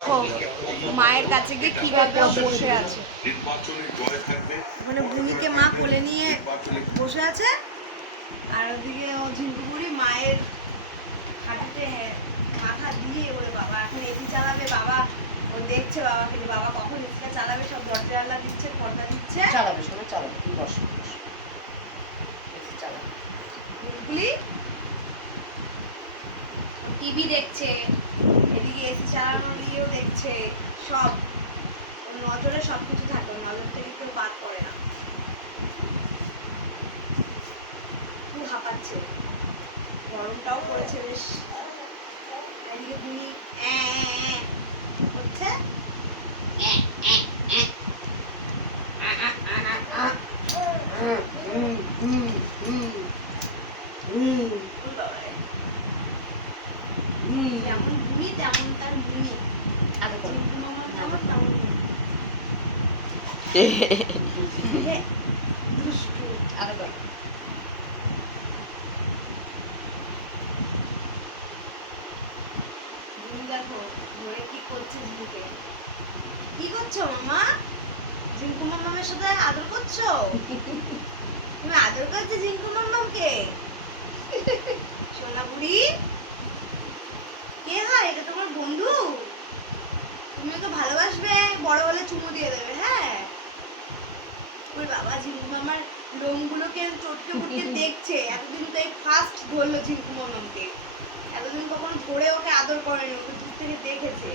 মায়ের কাছে গিয়ে কীভাবে বসে আছে। মানে ভূমিকে মা কোলে নিয়ে বসে আছে আর ওদিকে ও ঝিঙ্কুপুরি মায়ের হাঁটুতে মাথা দিয়ে ওরে বাবা এখন এসি চালাবে বাবা ও দেখছে বাবাকে বাবা কখন এসিটা চালাবে সব দরজা দিচ্ছে পর্দা দিচ্ছে। চালাবে শোনো চালাবে তুমি বসো। চালাবে। টিভি দেখছে এদিকে এসি চালানো দেখছে সব নজরে সব কিছু থাকে নজর থেকে কেউ বাদ করে না খুব হাঁপাচ্ছে গরমটাও পড়েছে বেশ হচ্ছে তেমন তার মুনি দেখো কি করছে কি করছ মামা ঝিঙ্কু মামামের সাথে আদর করছ তুমি আদর করছ ঝিঙ্কু মামামকে সোনা বুড়ি কে হয়? এটা তোমার বন্ধু? বড় হলে চুমু দিয়ে দেবে হ্যাঁ। ওই বাবা ঝিঙ্কু মামার লোমগুলোকে চটকে ফুটকে দেখছে এতদিন তো এই ফার্স্ট ধরলো ঝিঙ্কু মামামকে এতদিন কখনো ধরে ওকে আদর করেনি ওকে দূর থেকে দেখেছে।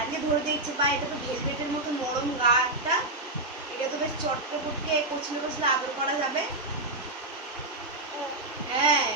আজকে ধরে দেখছে বা এটা তো ভেলভেটের মতো নরম গা একটা এটা তো বেশ চটকে ফুটকে কচলে কচলে আদর করা যাবে। হ্যাঁ